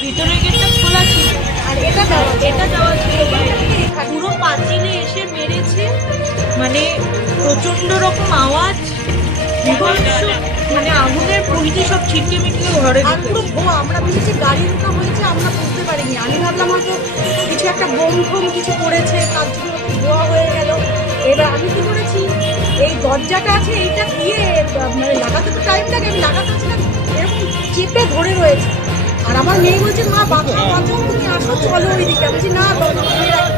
ভিতরে গেটটা খোলা ছিল আর এটা দেওয়া ছিল বাইরে। পুরো পাঁচিলে এসে মেরেছে, মানে প্রচন্ড রকম আওয়াজ, বিভৎস, মানে আগুনের পুঁজি সব ছিটকে মিটকে ঘরে আর পুরো আমরা ভেবেছি গাড়ি ঢোকা হয়েছে, আমরা বুঝতে পারিনি। আমি ভাবলাম হয়তো কিছু একটা বোম ফোম কিছু করেছে, তার জন্য ধোয়া হয়ে গেল। এবার আমি কি করেছি, এই দরজাটা আছে এইটা দিয়ে মানে লাগাতে তো টাইম লাগে, আমি লাগাতে পারছিলাম, এরকম চেপে ধরে রয়েছে। আর আমার মেয়ে বলছে মা বাচ্চা বাঁচাও, তুমি আসো চলো ওইদিকে। বলছি না দরজা খুলে রাখি।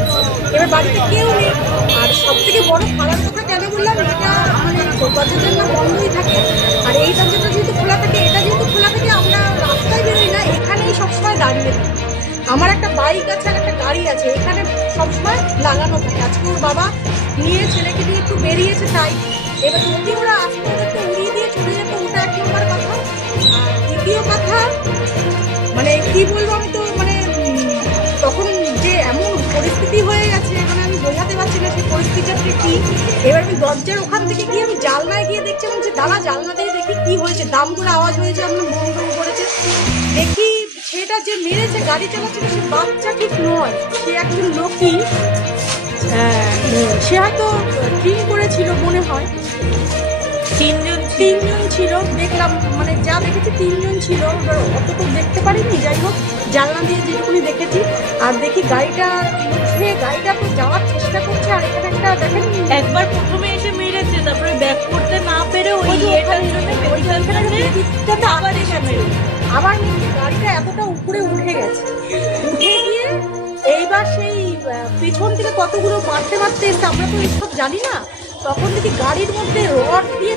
এবার বাড়িতে কেউ নেই। আর সব থেকে বড় খারাপ কথা কেন বললাম, এটা মানে দরজা জানলা বন্ধই থাকে। আর এই দরজাটা যেহেতু খোলা থাকে, এটা যেহেতু খোলা থাকে, আমরা রাস্তায় বেরোই না, এখানেই সবসময় দাঁড়িয়ে থাকি। আমার একটা বাইক আছে আর একটা গাড়ি আছে, এখানে সবসময় লাগানো থাকে। আজকে ওর বাবা নিয়ে ছেলেকে দিয়ে একটু বেরিয়েছে তাই। এবার যদি ওরা আসতে একটু উড়িয়ে দিয়ে চলে যেত, ওটা এক নম্বর কথা। আর দ্বিতীয় কথা, মানে কি বলবো, আমি তো মানে তখন যে এমন পরিস্থিতি হয়ে গেছে, মানে আমি বোঝাতে পারছি না সেই পরিস্থিতিটা কি। এবার আমি দরজার ওখান থেকে গিয়ে আমি জানলায় গিয়ে দেখছিলাম যে দাদা জানলা দিয়ে দেখি কি হয়েছে, দাম করে আওয়াজ হয়েছে, আমরা বোম বোম করেছে। দেখি সেটা যে মেরেছে গাড়ি চালাচ্ছিল সে বাচ্চা ঠিক নয়, সে একজন লোকই। সে হয়তো ড্রিঙ্ক করেছিল মনে হয়। তিনজন ছিল দেখলাম, মানে যা দেখেছি তিনজন ছিল। এবার অত তো দেখতে পারিনি, যাই হোক জানলা দিয়ে যেটুকুনি দেখেছি। আর দেখি গাড়িটা তো যাওয়ার চেষ্টা করছে। আর এখানে একটা দেখেন, একবার প্রথমে এসে মেরেছে, তারপরে ব্যাক করতে না পেরে ওই এটার জন্য আবার এসে মেরেছে। আবার গাড়িটা এতটা উপরে উঠে গেছে, উঠে গিয়ে এইবার সেই পিছন থেকে কতগুলো মারতে এসছে, আমরা তো এইসব জানি না। তখন দেখি গাড়ির মধ্যে রড দিয়ে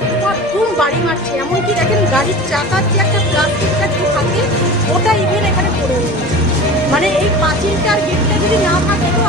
ধুম বাড়ি মারছে। এমনকি দেখেন গাড়ির চাকার যে একটা প্লাস্টিকটা যে থাকে, ওটা ইভেন এখানে পড়ে রয়েছে। মানে এই পাঁচিলটার গেটটা যদি না থাকতো